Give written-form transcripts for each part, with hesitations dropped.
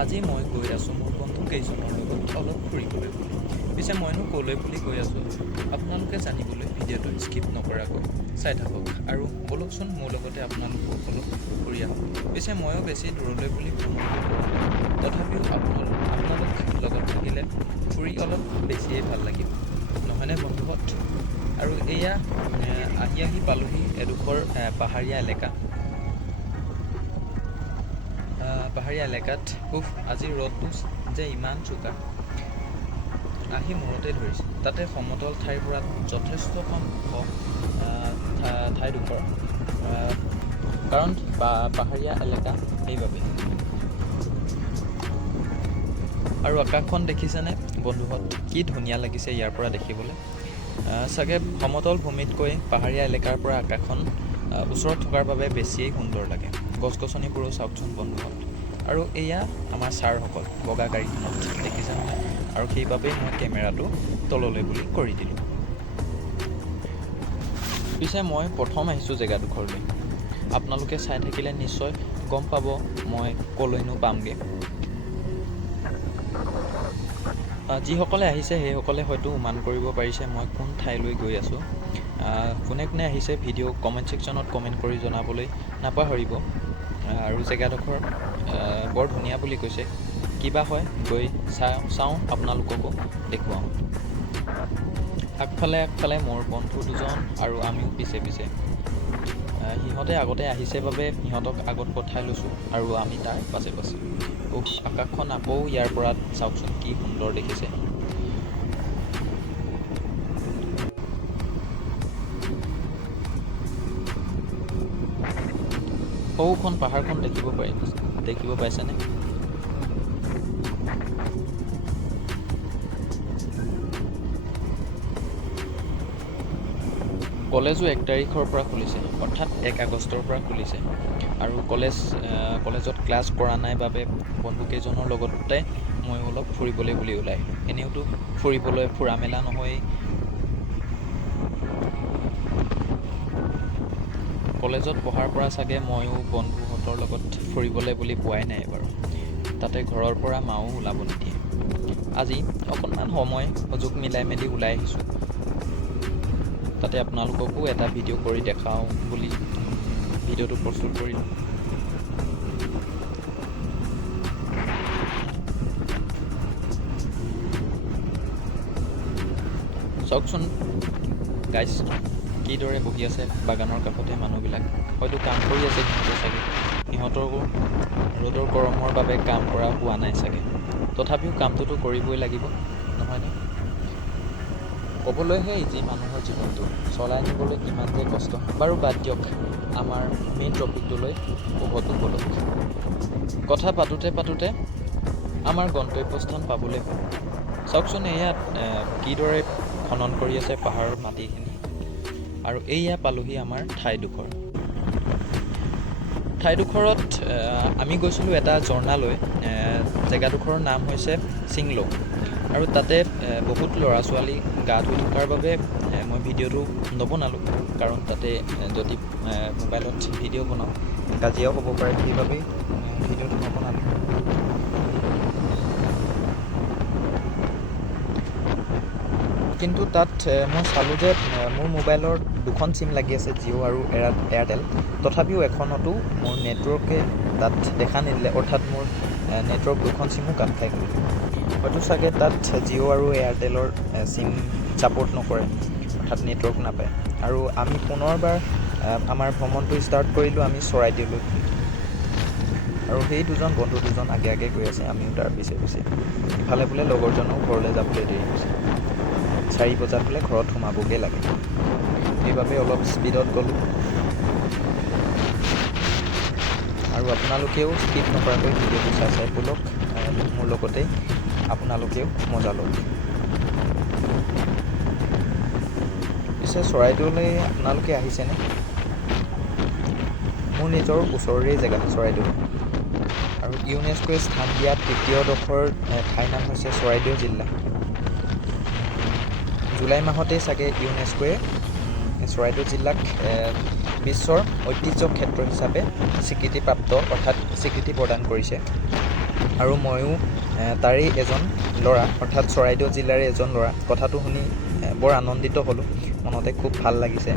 আজি মই গৈ আছোঁ মোৰ বন্ধু কেইজনৰ লগত অলপ ফুৰিবলৈ বুলি। পিছে মইনো ক'লৈ বুলি গৈ আছোঁ আপোনালোকে জানিবলৈ ভিডিঅ'টো স্কিপ নকৰাকৈ চাই থাকক আৰু বলকচোন মোৰ লগতে আপোনালোকো অলপ ফুৰি আহক। পিছে ময়ো বেছি দূৰলৈ বুলি ভ্ৰমণ নকৰোঁ, তথাপিও আপোনালোক লগত থাকিলে ফুৰি অলপ বেছিয়ে ভাল লাগিব, নহয়নে বন্ধুহঁত? আৰু এয়া আহি পালোহি এডোখৰ পাহাৰীয়া এলেকাত। আজি ৰ'দটো যে ইমান চোকা আহি মূৰতে ধৰিছে। তাতে সমতল ঠাইৰ পৰা যথেষ্ট কম ওখ ঠাইডোখৰ, কাৰণ পাহাৰীয়া এলেকা সেইবাবে। আৰু আকাশখন দেখিছেনে বন্ধুহঁত, কি ধুনীয়া লাগিছে ইয়াৰ পৰা দেখিবলৈ। চাগে সমতল ভূমিতকৈ পাহাৰীয়া এলেকাৰ পৰা আকাশখন ওচৰত থকাৰ বাবে বেছিয়েই সুন্দৰ লাগে। গছ গছনিবোৰো চাওকচোন বন্ধুহঁত। আৰু এয়া আমাৰ ছাৰসকল বগা গাড়ীখনত দেখিছে নহয়, আৰু সেইবাবেই মই কেমেৰাটো তললৈ বুলি কৰি দিলোঁ। পিছে মই প্ৰথম আহিছোঁ জেগাডোখৰলৈ। আপোনালোকে চাই থাকিলে নিশ্চয় গম পাব মই ক'লৈনো পামগৈ। যিসকলে আহিছে সেইসকলে হয়তো অনুমান কৰিব পাৰিছে মই কোন ঠাইলৈ গৈ আছোঁ। কোনে কোনে আহিছে ভিডিঅ' কমেণ্ট ছেকশ্যনত কমেণ্ট কৰি জনাবলৈ নাপাহৰিব। আৰু জেগাডোখৰ বৰ ধুনীয়া বুলি কৈছে, কিবা হয় গৈ চাওঁ আপোনালোককো দেখুৱাওঁ। আগফালে মোৰ বন্ধু দুজন আৰু আমিও পিছে সিহঁতে আগতে আহিছে বাবে সিহঁতক আগত পঠাই লৈছোঁ আৰু আমি তাৰ পাছে আকাশখন আকৌ ইয়াৰ পৰা চাওকচোন কি সুন্দৰ দেখিছে। সৌখন পাহাৰখন দেখিব পাইছেনে? কলেজো 1 তাৰিখৰ পৰা খুলিছে, অৰ্থাৎ 1 আগষ্টৰ পৰা খুলিছে। আৰু কলেজত ক্লাছ কৰা নাই বাবে বন্ধুকেইজনৰ লগতে মই অলপ ফুৰিবলৈ বুলি ওলাই আহিলোঁ। এনেওতো ফুৰা মেলা নহয়েই। কলেজত পঢ়াৰ পৰা চাগে ময়ো বন্ধুহঁতৰ লগত ফুৰিবলৈ বুলি পোৱাই নাই এবাৰো। তাতে ঘৰৰ পৰা মাও ওলাব নিদিয়ে। আজি অকণমান সুযোগ মিলাই মেলি ওলাই আহিছোঁ। তাতে আপোনালোককো এটা ভিডিঅ' কৰি দেখাওঁ বুলি ভিডিঅ'টো প্ৰস্তুত কৰিলোঁ। চাওকচোন গাইজ, কিদৰে বহি আছে বাগানৰ কাষতে মানুহবিলাক। হয়তো কাম কৰি আছে সিহঁতে চাগে। সিহঁতৰো ৰ'দৰ গৰমৰ বাবে কাম কৰা হোৱা নাই চাগে, তথাপিও কামটোতো কৰিবই লাগিব, নহয়নে? ক'বলৈহে ইজি মানুহৰ জীৱনটো, চলাই নিবলৈ কিমান যে কষ্ট। বাৰু বাদ দিয়ক, আমাৰ মেইন টপিকটোলৈ উভতো বলক। কথা পাতোঁতে আমাৰ গন্তব্যস্থান পাবলৈ হ'ল। চাওকচোন এয়া কিদৰে খনন কৰি আছে পাহাৰৰ মাটিখিনি। আৰু এয়া পালোহি আমাৰ ঠাইডোখৰত আমি গৈছিলোঁ এটা ঝৰ্ণালৈ। জেগাডোখৰৰ নাম হৈছে চিংলো। আৰু তাতে বহুত ল'ৰা ছোৱালী গা ধুই থকাৰ বাবে মই ভিডিঅ'টো নবনালোঁ, কাৰণ তাতে যদি মোবাইলত ভিডিঅ' বনাওঁ কাজিয়াও হ'ব পাৰে, সেইবাবেই ভিডিঅ'টো নবনালোঁ। কিন্তু তাত মই চালোঁ যে মোৰ মোবাইলৰ 2খন চিম লাগি আছে, জিঅ' আৰু এয়াৰটেল। তথাপিও এখনতো মোৰ নেটৱৰ্কে তাত দেখা নিদিলে, অৰ্থাৎ মোৰ নেটৱৰ্ক 2খন চিমো কাট খাই গ'ল। হয়তো চাগে তাত জিঅ' আৰু এয়াৰটেলৰ চিম ছাপোৰ্ট নকৰে, অৰ্থাৎ নেটৱৰ্ক নাপায়। আৰু আমি পুনৰবাৰ আমাৰ ভ্ৰমণটো ষ্টাৰ্ট কৰিলোঁ আমি চৰাইদেউলৈ। আৰু সেই বন্ধু দুজন আগে গৈ আছে, আমিও তাৰ পিছে। ইফালে বোলে লগৰজনো ঘৰলৈ যাবলৈ দেৰি হৈছে, 4 বজাত বোলে ঘৰত সোমাবগৈ লাগে। সেইবাবে অলপ স্পীডত গ'লোঁ। আৰু আপোনালোকেও স্কিপ নকৰাকৈ ভিডিঅ'টো চাই বলক, মোৰ লগতেই আপোনালোকেও মজা লওক। পিছে চৰাইদেউলৈ আপোনালোকে আহিছেনে? মোৰ নিজৰ ওচৰৰে জেগা চৰাইদেউ। আৰু ইউনেস্কোৱে স্থান দিয়া 3য়ডোখৰ ঠাইৰ নাম হৈছে চৰাইদেউ জিলা। জুলাই মাহতেই চাগে ইউনেস্কোৱে চৰাইদেউ জিলাক বিশ্বৰ ঐতিহ্য ক্ষেত্ৰ হিচাপে স্বীকৃতিপ্ৰাপ্ত, অৰ্থাৎ স্বীকৃতি প্ৰদান কৰিছে। আৰু ময়ো তাৰেই এজন ল'ৰা, অৰ্থাৎ চৰাইদেউ জিলাৰে এজন ল'ৰা। কথাটো শুনি বৰ আনন্দিত হ'লোঁ, মনতে খুব ভাল লাগিছে,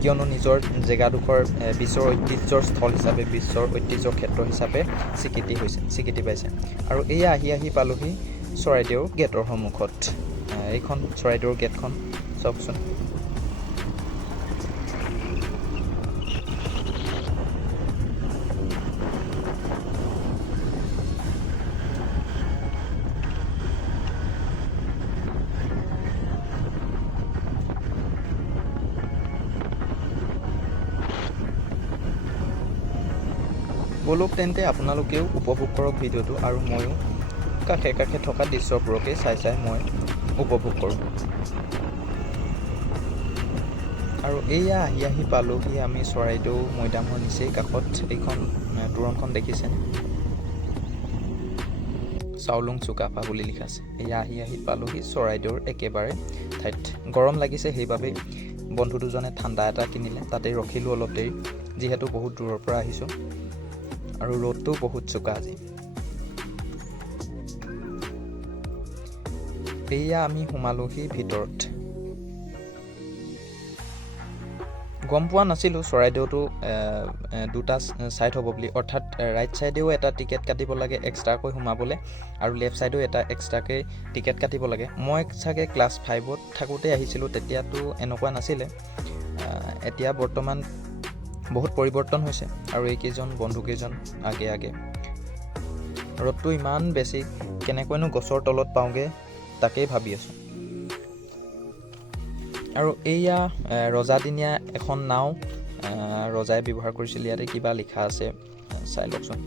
কিয়নো নিজৰ জেগাডোখৰ বিশ্বৰ ঐতিহ্যৰ স্থল হিচাপে, বিশ্বৰ ঐতিহ্যৰ ক্ষেত্ৰ হিচাপে স্বীকৃতি পাইছে। আৰু এয়া আহি পালোহি চৰাইদেউৰ গেটৰ সন্মুখত। এইখন চৰাইদেউৰ গেটখন চাওকচোন। বলক তেন্তে আপোনালোকেও উপভোগ কৰক ভিডিঅ'টো, আৰু ময়ো কাষে কাষে থকা দৃশ্যবোৰকে চাই মই উপভোগ কৰোঁ। আৰু এয়া আহি পালোহি আমি চৰাইদেউ মৈদামৰ নিচেই কাষত। এইখন তোৰণখন দেখিছেনে? চাওলুং চুকাফা বুলি লিখা আছে। এয়া আহি পালোহি চৰাইদেউৰ একেবাৰে ঠাইত। গৰম লাগিছে, সেইবাবেই বন্ধু দুজনে ঠাণ্ডা এটা কিনিলে, তাতেই ৰখিলোঁ অলপ দেৰি, যিহেতু বহুত দূৰৰ পৰা আহিছোঁ আৰু ৰ'দটো বহুত চোকা আজি। এয়া আমি সোমালোহি ভিতৰত। গম পোৱা নাছিলোঁ চৰাইদেউটো দুটা ছাইড হ'ব বুলি, অৰ্থাৎ ৰাইট ছাইডেও এটা টিকেট কাটিব লাগে এক্সট্ৰাকৈ সোমাবলৈ, আৰু লেফ্ট ছাইডেও এটা এক্সট্ৰাকৈ টিকেট কাটিব লাগে। মই চাগে ক্লাছ 5ত থাকোঁতে আহিছিলোঁ, তেতিয়াতো এনেকুৱা নাছিলে। এতিয়া বৰ্তমান বহুত পৰিৱৰ্তন হৈছে, আৰু এইকেইজন বন্ধুকেইজন আগে। ৰ'দটো ইমান বেছি, কেনেকৈনো গছৰ তলত পাওঁগৈ তাকেই ভাবি আছোঁ। আৰু এইয়া ৰজাদিনীয়া এখন নাও, ৰজাই ব্যৱহাৰ কৰিছিল। ইয়াতে কিবা লিখা আছে, চাই লওকচোন।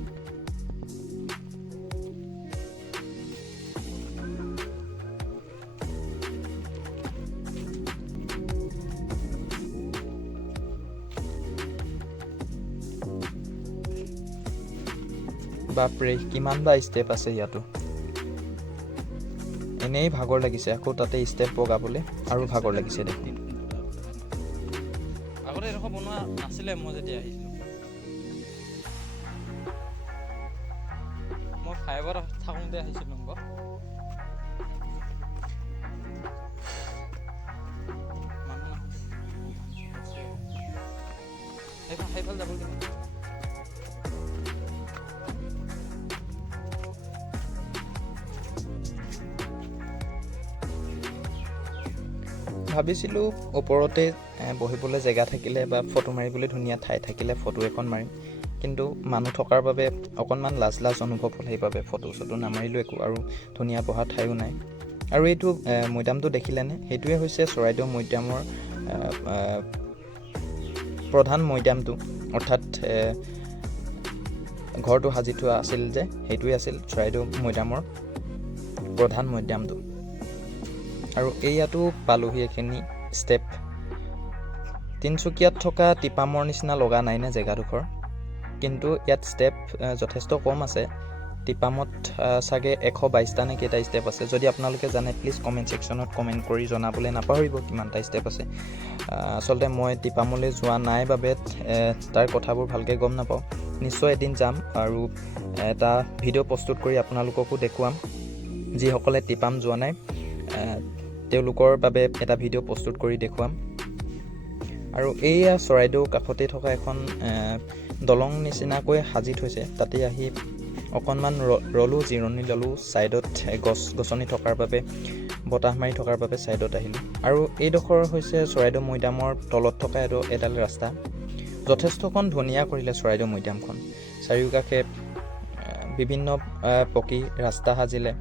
বাপৰে, কিমান বা ষ্টেপ আছে ইয়াতো। এনেই ভাগৰ লাগিছে, আকৌ তাতে ষ্টেপ বগাবলৈ আৰু ভাগৰ লাগিছে দেখোন। আগতে এডোখৰ বনোৱা নাছিলে মই যেতিয়া আহিছিলোঁ। মই 5ত থাকোঁতে আহিছিলোঁ আকৌ। সেইফালে যাব লাগিব। ভাবিছিলোঁ ওপৰতে বহিবলৈ জেগা থাকিলে বা ফটো মাৰিবলৈ ধুনীয়া ঠাই থাকিলে ফটো এখন মাৰিম, কিন্তু মানুহ থকাৰ বাবে অকণমান লাজ অনুভৱ হ'ল, সেইবাবে ফটো নামাৰিলোঁ একো, আৰু ধুনীয়া বহা ঠাইও নাই। আৰু এইটো মৈদামটো দেখিলেনে? সেইটোৱে হৈছে চৰাইদেউ মৈদামৰ প্ৰধান মৈদামটো, অৰ্থাৎ ঘৰটো সাজি থোৱা আছিল যে, সেইটোৱে আছিল চৰাইদেউ মৈদামৰ প্ৰধান মৈদামটো। আৰু এইয়াতো পালোহি এইখিনি ষ্টেপ। তিনিচুকীয়াত থকা টিপামৰ নিচিনা লগা নাইনে জেগাডোখৰ? কিন্তু ইয়াত ষ্টেপ যথেষ্ট কম আছে। টিপামত চাগে 122টা নে কেইটা ষ্টেপ আছে। যদি আপোনালোকে জানে প্লিজ কমেণ্ট ছেকশ্যনত কমেণ্ট কৰি জনাবলৈ নাপাহৰিব কিমানটা ষ্টেপ আছে। আচলতে মই টিপামলৈ যোৱা নাই বাবে তাৰ কথাবোৰ ভালকৈ গম নাপাওঁ। নিশ্চয় এদিন যাম আৰু এটা ভিডিঅ' প্ৰস্তুত কৰি আপোনালোককো দেখুৱাম। যিসকলে টিপাম যোৱা নাই তেওঁলোকৰ বাবে এটা ভিডিঅ' প্ৰস্তুত কৰি দেখুৱাম। আৰু এইয়া চৰাইদেউ কাষতে থকা এখন দলং নিচিনাকৈ সাজি থৈছে, তাতে আহি অকণমান ৰ'লোঁ, জিৰণি ল'লোঁ। ছাইডত গছ-গছনি থকাৰ বাবে, বতাহ মাৰি থকাৰ বাবে ছাইডত আহিলোঁ। আৰু এইডোখৰ হৈছে চৰাইদেউ মৈদামৰ তলত থকা এডাল ৰাস্তা। যথেষ্টখন ধুনীয়া কৰিলে চৰাইদেউ মৈদামখন। চাৰিওকাষে বিভিন্ন পকী ৰাস্তা সাজিলে।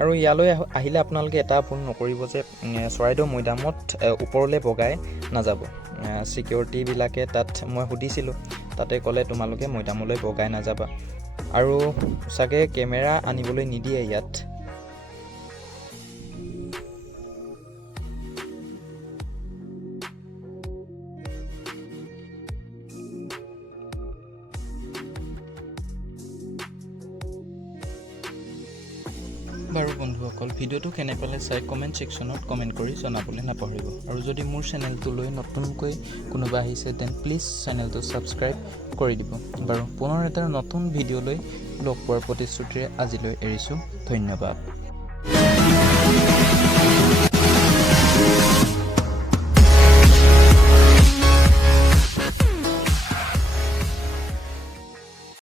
আৰু ইয়ালৈ আহিলে আপোনালোকে এটা ভুল নকৰিব যে চৰাইদেউ মৈদামত ওপৰলৈ বগাই নাযাব। ছিকিউৰিটিবিলাকে তাত মই সুধিছিলোঁ, তাতে ক'লে তোমালোকে মৈদামলৈ বগাই নাযাবা, আৰু চাগে কেমেৰা আনিবলৈ নিদিয়ে ইয়াত। বাৰু বন্ধুসকল, ভিডিঅ'টো কেনে পালে চাই কমেণ্ট ছেকশ্যনত কমেণ্ট কৰি জনাবলৈ নাপাহৰিব। আৰু যদি মোৰ চেনেলটোলৈ নতুনকৈ কোনোবা আহিছে দেন প্লিজ চেনেলটো ছাবস্ক্ৰাইব কৰি দিব। বাৰু পুনৰ এটা নতুন ভিডিঅ'লৈ লগ পোৱাৰ প্ৰতিশ্ৰুতিৰে আজিলৈ এৰিছোঁ। ধন্যবাদ।